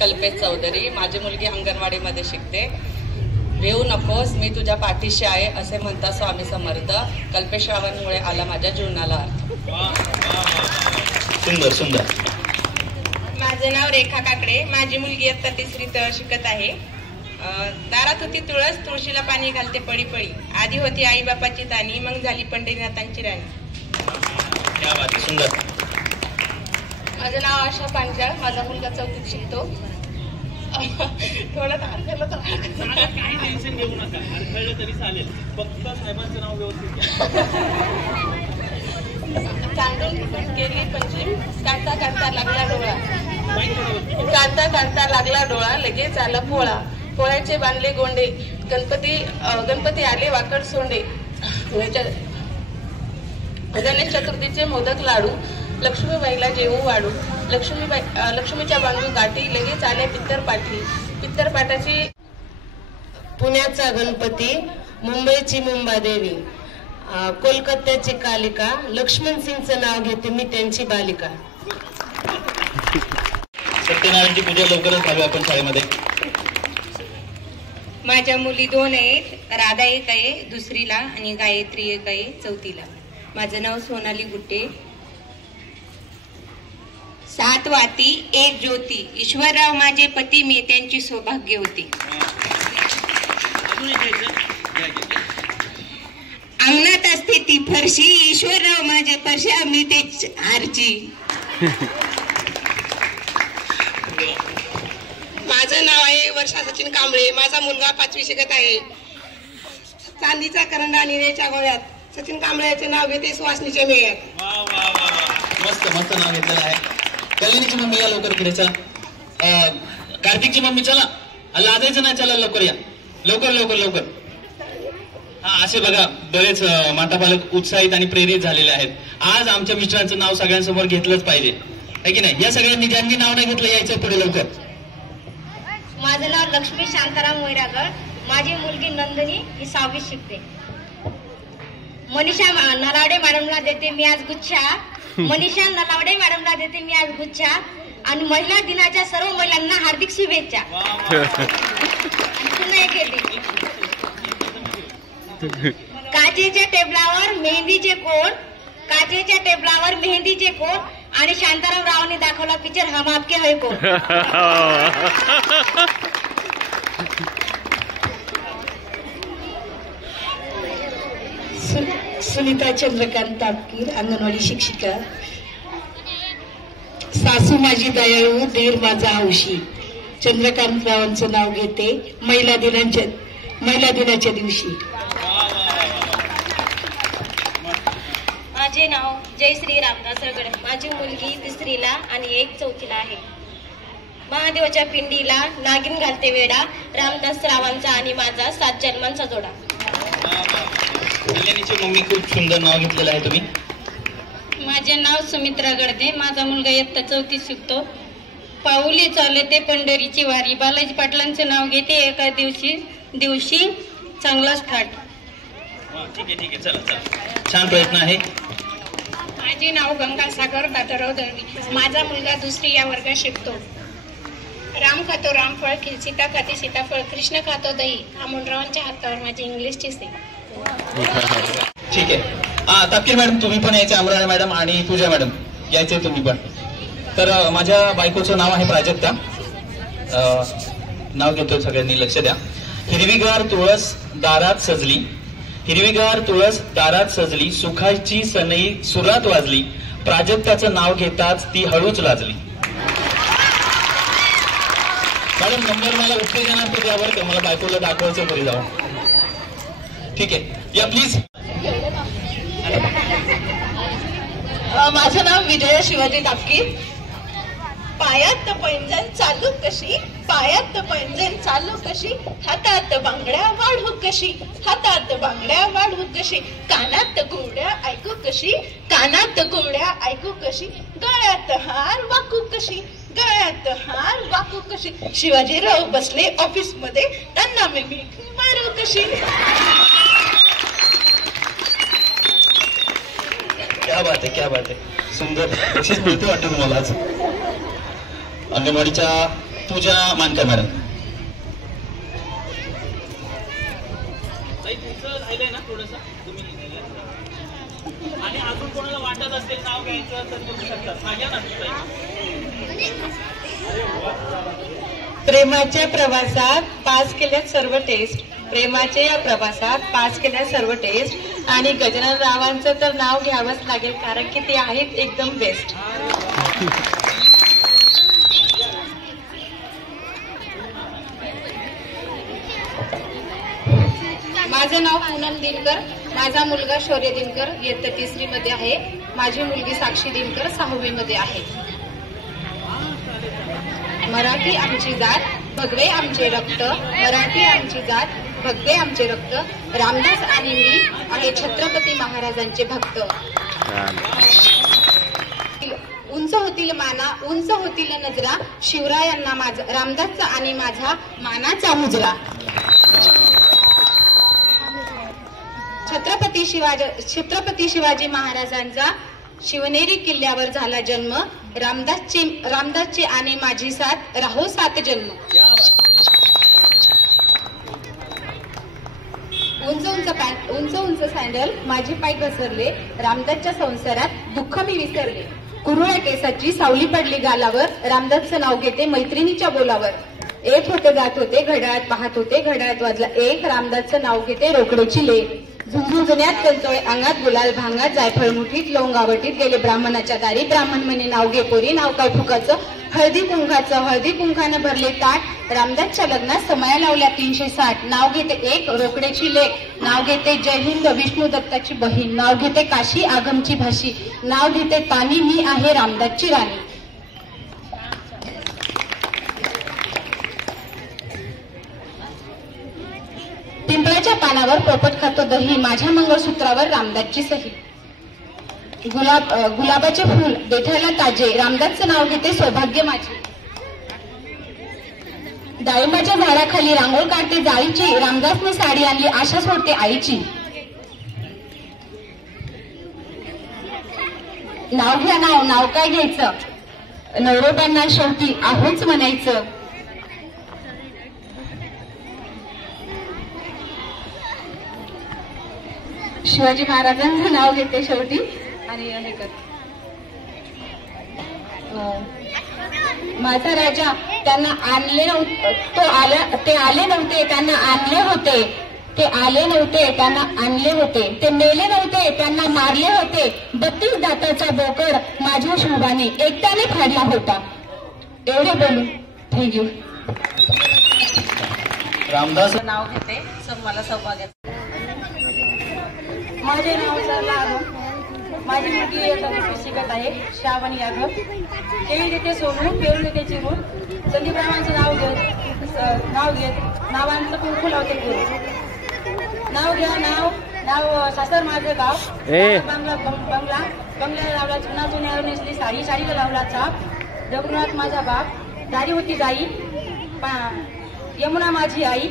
कल्पेश चौधरी, माझी मुलगी अंगणवाडीमध्ये शिकते. भेऊ नकोस, मी तुझ्या पाठीशी आहे असे म्हणता स्वामी समर्थ. कल्पेश रावांमुळे आला माझ्या जीवनाला अर्थ. सुंदर सुंदर. माझे नाव रेखा काकडे, माझी मुलगी इयत्ता 3रीत शिकत आहे. दारात होती तुळस, तुळशीला पाणी घालते पळी पळी. आधी होती आई बापाची तानी, मग झाली पंढरीनाथांची राणी. सुंदर. माझं नाव आशा पांचाळ, माझा मुलगा 4थीत शिकतो. थोडं काही टेन्शन घेऊ नका, अडखळलं तरी चालेल, फक्त साहेबांचं नाव व्यवस्थित. चांदून केली पंचमी, काढता काढता लागला डोळा, काढता काढता लागला डोळा, लगेच आला पोळा. पोळ्याचे बांधले गोंडे, गणपती आले वाकड सोंडे. गणेश चतुर्थीचे मोदक लाडू, लक्ष्मीबाईला जेवू वाढू. लक्ष्मीच्या बांधू गाठी, लगेच आल्या पित्तरपाठी. पित्तरपाठाची पुण्याचा गणपती, मुंबईची मुंबादेवी, कोलकात्याची कालिका. लक्ष्मण सिंगचं नाव घेते मी, त्यांची बालिका. सत्यनारायणची पूजा लवकरच घालू आपण शाळेमध्ये. माझ्या मुली 2 आहेत, राधा 1 आहे 2रीला आणि गायत्री 1 आहे 4थीला. माझं नाव सोनाली गुट्टे. 7 वाती 1 ज्योती, ईश्वरराव माझे पती, मी त्यांची सौभाग्य होती. अंगणात असते ती फरशी, ईश्वरराव माझ्या परशा, मी ते हारची. माझं नाव आहे वर्षा सचिन कांबळे, माझा मुलगा 5वी शिकत आहे. चांदीचा करंडा निळेच्या गोळ्यात, सचिन कांबळेचे नाव घेते सुवासनीच्या मेळ्यात. मस्त मस्त नाव घेतलेलं आहे. कल्याणीची मम्मी या लवकर पुढे चला. कार्तिकची मम्मी चला, लाजायचं नाही, चला लवकर या, लवकर लवकर लवकर. हा, असे बघा बरेच माता पालक उत्साहित आणि प्रेरित झालेले आहेत. आज आमच्या मिस्टरांचं नाव सगळ्यांसमोर घेतलंच पाहिजे, आहे की नाही? या सगळ्यांनी ज्यांनी नाव नाही घेतलं यायचं पुढे लवकर. माझं नाव लक्ष्मी शांताराम वैरागड, माझी मुलगी नंदिनी, ही 6वीत शिकते. मनीषा नलावडे मॅडमला देते मी आज गुच्छा. मनीषा नलावडे मॅडमला देते मी आज गुच्छा. आणि महिला दिनाच्या सर्व महिलांना हार्दिक शुभेच्छा. पुन्हा एक येते, काचेच्या टेबलावर मेहंदीचे कोण, काचेच्या टेबलावर मेहंदीचे कोण. आणि शांताराम रावने दाखवला पिक्चर हम आपके है को. सुनीता चंद्रकांत तापकीर, अंगणवाडी शिक्षिका. सासू माझी दयाळू, दीर माझा हौशी. चंद्रकांत रावांचं नाव घेते महिला दिनाच्या दिवशी. माझे नाव जयश्री रामदास रगडे, माझी मुलगी 3रीला आणि 1 4थीला आहे. महादेवाच्या पिंडीला नागिन घालते वेडा, रामदास रावांचा आणि माझा 7 जन्मांचा जोडा. कल्याणीची मम्मी खूप सुंदर नाव घेतलेलं आहे तुम्ही. माझे नाव सुमित्रा गडदे, माझा मुलगा इयत्ता 4थीत शिकतो. पाऊली चालते पंढरीची वारी, बालाजी पाटलांचे नाव घेते एका दिवशी चांगलाच थाट. ठीक आहे ठीक आहे, चला चला, छान प्रयत्न आहे. माझे नाव गंगासागर दादराव दळवी, माझा मुलगा 2री या वर्गात शिकतो. राम खातो रामफळ, सीता खाते सीताफळ, कृष्ण खातो दही, आमोणरावांच्या हातावर माझी इंग्लिशची सही. ठीक आहे. तापकीर मॅडम तुम्ही पण यायचे, अमराणे मॅडम आणि पूजा मॅडम यायचे तुम्ही पण. तर माझ्या बायकोचं नाव आहे प्राजक्ता. नाव घेतोय, सगळ्यांनी लक्ष द्या. हिरवीगार तुळस दारात सजली, हिरवीगार तुळस दारात सजली, सुखाची सनई सुरात वाजली, प्राजक्ताचं नाव घेताच ती हळूच लाजली. मॅडम नंबर मला उत्तेजनार्थ द्यावर का, मला बायकोला दाखवायचं घरी जाऊन. ठीक आहे, या प्लीज. माझं नाव विजया शिवाजी तापकीर. पायात पैंजण चालू कशी, पायात पैंजण चालू कशी, हातात बांगड्या वाढू कशी, हातात बांगड्या वाढू कशी, कानात घोड्या ऐकू कशी, कानात घोड्या ऐकू कशी, गळ्यात हार वाकू कशी, गळ्यात हार वाकू कशी, शिवाजीराव बसले ऑफिस मध्ये, त्यांना मी मिठी मारू कशी. क्या बात आहे, क्या बात आहे. सुंदर बक्षीस मिळते वाटतं तुम्हाला आज. अंगणवाडीच्या पूजा मानकर मॅडम. राहिलंय ना थोडंसं तुम्ही आणि अजून कोणाला वाटत असेल नाव घ्यायचं तर बोलू शकतात. सांगा ना. प्रेमाच्या प्रवासात पास केल्या सर्व टेस्ट, प्रेमाच्या या प्रवासात पास केल्या सर्व टेस्ट आणि गजानन रावांचं तर नाव घ्यावंच लागेल कारण की ते आहेत एकदम बेस्ट. माझं नाव पूनम दिनकर, माझा मुलगा शौर्य दिनकर इयत्ता 3री मध्ये आहे. माझी मुलगी साक्षी दिनकर 6वी मध्ये आहे. मराठी आमची जात, भगवे आमचे रक्त, मराठी आमची जात, भगवे आमचे रक्त. रामदास आणि मी आहे छत्रपती महाराजांचे भक्त. उंच होतील माना, उंच होतील नजरा, शिवरायांना माझा, रामदासचा आणि माझा मानाचा मुजरा. छत्रपती शिवाजी महाराजांचा शिवनेरी किल्ल्यावर झाला जन्म. रामदासची आणि माझी साथ, राहो 7 जन्म. उंच उंच सँडल माझे पाय घसरले, रामदासच्या संसारात दुःख मी विसरले. कुरुळ्या केसाची सावली पडली गालावर, रामदासचं नाव घेते मैत्रिणीच्या बोलावर. एक होते जात होते, घड्याळात पाहत होते, घड्याळात वाजला 1. रामदासचं नाव घेते रोकडेची लेख. झुंझुण्यात कलचोळे अंगात, गुलाल भांगात, जायफळ मुठीत, लवंगावटीत गेले ब्राह्मणाच्या दारी. ब्राह्मण म्हणे नाव घे पोरी, नाव काय फुकाचं, हळदी कुंकानं भरले ताट. रामदासच्या लग्नात समया लावल्या 360. नाव घेते 1 रोकडेची लेख, नाव घेते जय हिंद विष्णू दत्ताची बहीण, नाव घेते काशी आगमची भाशी, नाव घेते तानी मी आहे रामदासची राणी. पिंपळाच्या पानावर पोपट खातो दही, माझ्या मंगळसूत्रावर रामदासची सही. गुलाबाचे फूल देठाला ताजे, रामदासचं नाव घेते सौभाग्य माझे. डाळिंबाच्या झाडाखाली रांगोळ काढते जाळीची, रामदासने साडी आणली आशा सोडते आईची. नाव घ्या नाव काय घ्यायचं, नवरोबांना शेवटी आहोच म्हणायचं. शिवाजी महाराजांचं नाव घेते शेवटी आणि हे कर. माझा राजा त्यांना आणले नव्हते, ते आले नव्हते त्यांना आणले होते, ते आले नव्हते त्यांना आणले होते, ते मेले नव्हते त्यांना मारले होते. 32 दाताचा बोकड माझ्या शोभाने एकट्याने फाडला होता. एवढे बोलू थँक्यू. रामदास नाव घेते मला सौभाग्याचं. माझे नाव सरला, माझी मुलगी शिकत आहे श्रावणी यादव. केळी देते सोडून, पेरून देते चिरून, संदीप रावांचं नाव घेत नावांचं कुंकू लावते गुरु. नाव घ्या नाव सासर माझं गाव. बंगला लावला चुना, चुन्यावर नेसली साडी, साडीला लावला चाप. रघुनाथ माझा बाप, दारी होती जाई, यमुना माझी आई.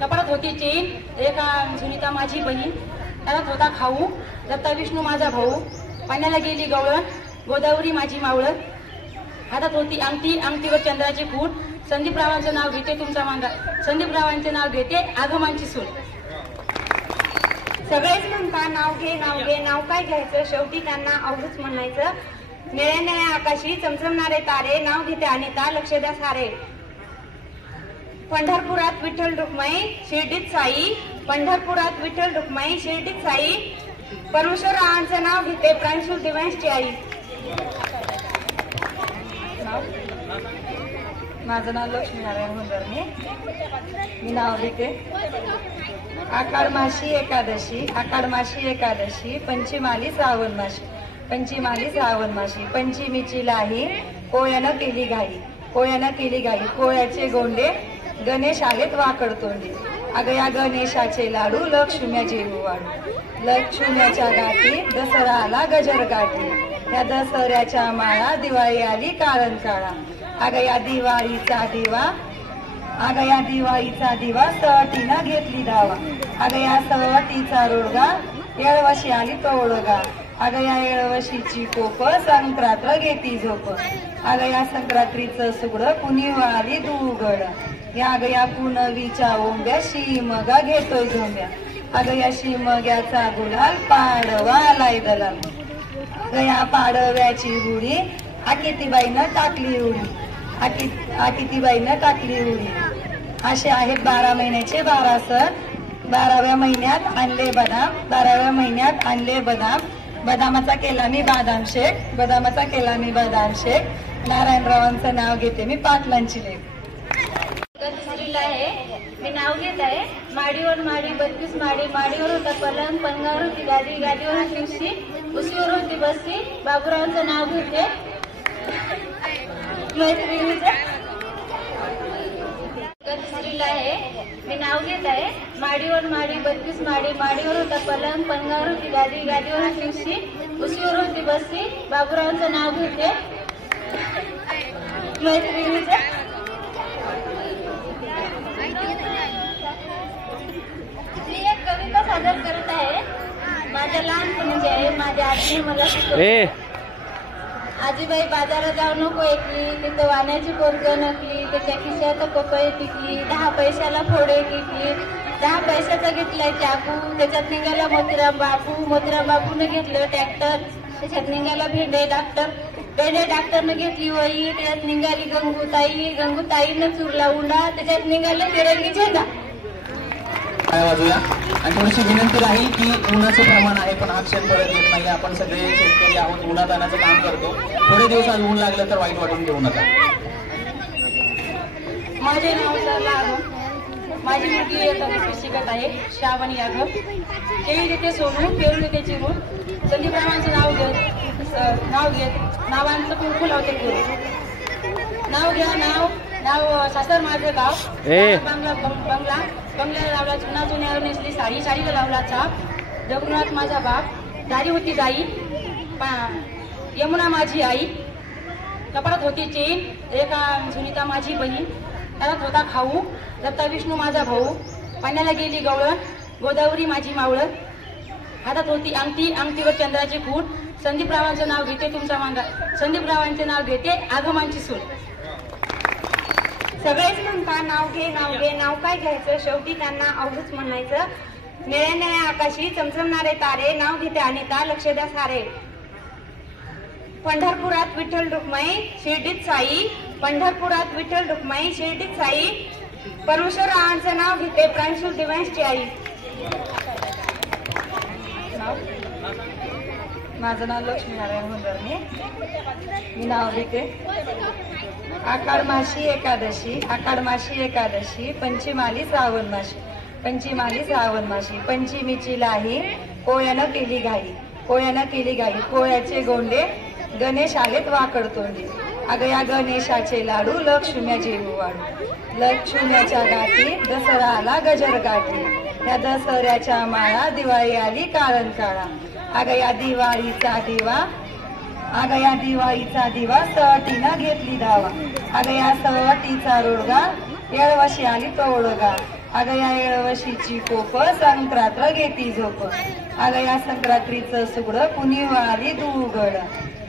कपडात होती चेन, एका सुनीता माझी बहीण. त्यात होता खाऊ, दत्ता विष्णू माझा भाऊ. पाण्याला गेली गवळण, गोदावरी माझी मावळण. हातात होती अंगठी, अंगठीवर चंद्राची फूट. संदीपरावांचं नाव घेते तुमचा मांगा, संदीपरावांचे नाव घेते आगमांची सून. सगळेच म्हणता नाव घे नाव काय घ्यायचं, शेवटी त्यांना अवघूच म्हणायचं. निळ्या निळ्या आकाशी चमचमणारे तारे, नाव घेते अनिता लक्ष द्या सारे. पंढरपुरात विठ्ठल रुक्माई शिर्डीत साई, पंढरपुरात विठ्ठल रुक्माई शिर्डीत साई. परमेश्वरांचं नाव घेते प्रांशुल दिव्यांची आई. माझं नाव लक्ष्मी नारायण मुंदरने, मी नाव घेते आषाढ एकादशी, आषाढ माशी एकादशी, पंचमाली श्रावण माशी, पंचमाली श्रावण माशी. पंचमीची लाही, कोळ्यानं केली घाई, कोळ्यानं केली घाई. कोळ्याचे गोंडे गणेश आलेत वाकड तोंडे. अगं या गणेशाचे लाडू लक्ष्म्याचे वाडू. लक्ष्म्याच्या गाठी दसरा आला गजर गाठी. या दसऱ्याच्या माळा दिवाळी आली काळण काळा. अगं या दिवाळीचा दिवा, अगं या दिवाळीचा दिवा सवतीनं घेतली दावा. अगं या सवतीचा रोडगा येळवशी आली तोडगा. अगं या येळवशीची कोप संक्रांत घेती झोप. अगं या संक्रांतीचं सुगडं कुणी वाळी दुघड. या ग या पुनवीच्या ओंब्या शिमगा घेतोय झोंब्या. अगं या शिमग्याचा गुलाल पाडवा आलाय दलाल. अगं या पाडव्याची गुढी आकितीबाईनं टाकली उडी. आकितीबाईनं टाकली उडी. असे आहेत 12 महिन्याचे 12 सण. 12व्या महिन्यात आणले बदाम. 12व्या महिन्यात आणले बदाम. बदामाचा केला मी बदाम शेक. बदामाचा केला मी बदाम शेक. नारायणरावांचं नाव घेते मी पाटलांची लेक. तिसरीला आहे. मी नाव घेत आहे. माडीवर माडी 32 माडी. माडीवर होता पलंग. पलंगावर होती गादी. गादीवर होती उशी. उशीवर होती बसती. बाबूरावांचं नाव घेते. तिसरीला आहे. मी नाव घेत आहे. माडीवर माडी 32 माडी. माडीवर होता पलंग. पलंगावर होती गादी. गादीवर होती उशी. उशीवर होती बसती. बाबूरावांचं नाव घेते. मी एक कविता सादर करत आहे. माझ्या लहानपणीची आहे. माझ्या आजीने मला शिकवले. आजीबाई बाजारात जाऊ नको ऐकली. तिथं वाण्याची पोरग नकली. त्याच्या खिशात पपई टिकली. 10 पैशाला फोडे टिकली. 10 पैशाचा घेतलाय चाकू. त्याच्यात निघाला मोतीराम बापू. मोतीराम बापूने घेतलं ट्रॅक्टर. त्याच्यात निघाला भेंडे डॉक्टर. भेंडे डॉक्टरनं घेतली वही. त्याच्यात निघाली गंगूताई. गंगूताईनं चुरला उंडा. त्याच्यात निघाले तिरंगी झेंडा. वाजूया. आणि थोडीशी विनंती राहील की उन्हाचं प्रमाण आहे पण हा क्षण परत येत नाही. आपण सगळे शेतकरी आहोत. उन्हात आणण्याचं काम करतो. थोडे दिवस आज ऊन लागलं तर वाईट वाटून घेऊ नका. माझे नाव सरला. माझी मुलगी इयत्ता शिकत आहे. श्रावणी यादव. केळी देते सोडून पेरू देते चिरून. संदीपरावांचं नाव घेत नावांचं कुंकू लावते करून. नाव घ्या नाव सासर माझं गाव. बंगला लावला चुना. चुन्यावर नेसली साडी. साडीला लावला चाप. जगन्नाथ माझा बाप. दारी होती जाई. यमुना माझी आई. कपाळात होती चेन. एका सुनीता माझी बहीण. त्यात होता खाऊ. दत्ता विष्णू माझा भाऊ. पाण्याला गेली गवळण. गोदावरी माझी मावळण. हातात होती अंगठी. अंगठीवर चंद्राची फूट. संदीपरावांचं नाव घेते तुमचा मांगा. संदीपरावांचे नाव घेते आगमांची सूट. सगळेच म्हणता नाव घे नाव काय घ्यायचं. शेवटी त्यांना अवघच म्हणायचं. निळ्या निळ्या आकाशी चमचमणारे तारे. नाव घेते अनिता लक्ष द्या सारे. पंढरपुरात विठ्ठल रुक्माई शिर्डीत साई. पंढरपुरात विठ्ठल रुक्माई शिर्डीत साई. परमेश्वरावांचं नाव घेते प्रांशुल दिव्यांची आई. माझं नाव लक्ष्मीनारायण हुंदरणे. मी नाव घेते. आषाढमाशी एकादशी. आषाढमाशी एकादशी. पंचमाली श्रावण माशी. पंचमाली श्रावण माशी. पंचमीची लाही पोळ्यानं केली घाई. पोळ्यानं केली घाई. पोळ्याचे गोंडे गणेश आलेत वाकड तोंडी. अगं या गणेशाचे लाडू लक्ष्म्याचे वाडू. लक्ष्म्याच्या गाठी दसरा आला गजर गाठी. या दसऱ्याच्या माळा दिवाळी आली काळण काळा. अगं या दिवाळीचा दिवा. अगं या दिवाळीचा दिवा सवटीनं घेतली धावा. अगं या सवटीचा रोडगा येळवशी आली तोडगा. अगं या येळवशीची कोप संक्रांत घेती झोप. अगं या संक्रांतीचं सुगडं कुणी वाळी दुघड.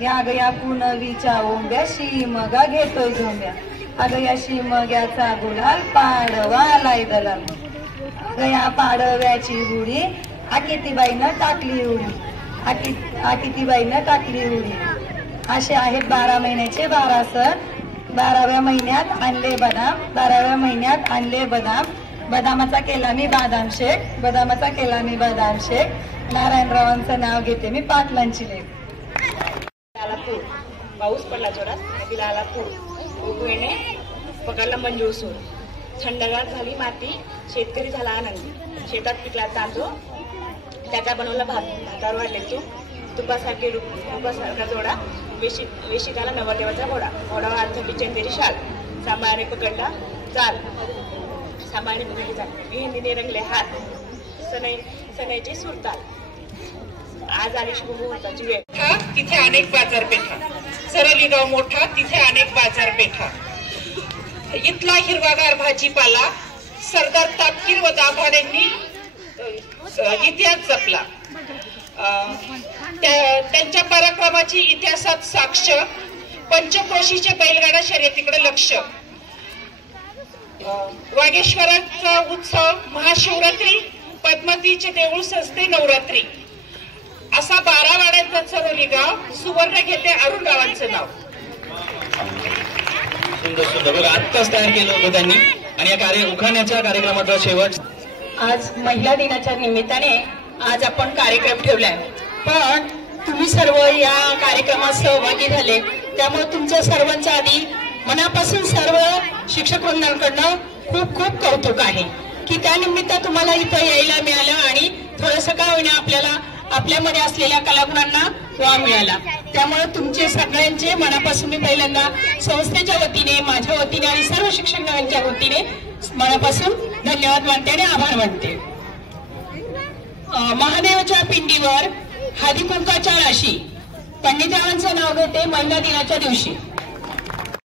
या ग या पुनवीच्या ओंब्या शिमगा घेतोय झोंब्या. अगं या शिमग्याचा गुलाल पाडवा आलाय दलाल. अगं या पाडव्याची गुढी आकितीबाईनं टाकली उडी. आकितीबाईनं टाकली उडी. असे आहेत 12 महिन्याचे 12 सण. 12व्या महिन्यात आणले बदाम. 12व्या महिन्यात आणले बदाम. बदामाचा केला मी बदाम शेक. बदामाचा केला मी बदाम शेक. नारायणरावांचं नाव घेते मी पाटलांची लेक. पाऊस पडला जोरात. नदीला आला पूर. उगवेने पकडला मंजूळ सूर. थंडगार झाली माती. शेतकरी झाला आनंदी. शेतात पिकला तांदूळ. त्याचा बनवला भातावर वाढले तुपासारखा जोडा. वेशीताला नवरदेवाचा घोडा. घोडावर आर्थपी चंदेरी शाल. सांभाळाने पकडला चाल. सांभाळाने पकडली चाल. मेहंदीने रंगले हात. सनईची सुरताल. आज आली शुभमुहूर्ताची वेळ. तिथे अनेक बाजारपेठा. सरली गाव मोठा तिथे अनेक बाजारपेठा. इथला हिरवागार भाजीपाला सरदार तापकीर व दाभाडेंनी इतिहास जपला. त्यांच्या पराक्रमाची इतिहासात साक्ष, पंचक्रोशीचे बैलगाडा शर्यतीकडे लक्ष, वागेश्वराचा उत्सव महाशिवरात्री, पद्मावतीचे देऊळ सजते नवरात्री, असा 12 वाड्यांचा चरोली गाव, सुवर्ण घेते अरुणरावांचं नाव. सुंदर सुंदर बघा आत्ताच तयार केलं होतं त्यांनी. आणि या उखाण्याच्या कार्यक्रमाचा शेवट आज महिला दिनाच्या निमित्ताने आज आपण कार्यक्रम ठेवलाय, पण तुम्ही सर्व या कार्यक्रमात सहभागी झाले, त्यामुळे तुमच्या सर्वांच्या आधी मनापासून सर्व शिक्षक वृंदांकडनं खूप खूप कौतुक आहे की त्यानिमित्त तुम्हाला इथं यायला मिळालं आणि थोडंसं का होईना आपल्याला आपल्यामध्ये असलेल्या कलागुणांना वाव मिळाला. त्यामुळे तुमचे सगळ्यांचे मनापासून मी पहिल्यांदा संस्थेच्या वतीने, माझ्या वतीने आणि सर्व शिक्षकांच्या वतीने मनापासून धन्यवाद मानते आणि आभार मानते. महादेवाच्या पिंडीवर हळदी कुंकाच्या राशी पंडितरावांचं नाव घेते महिला दिनाच्या दिवशी.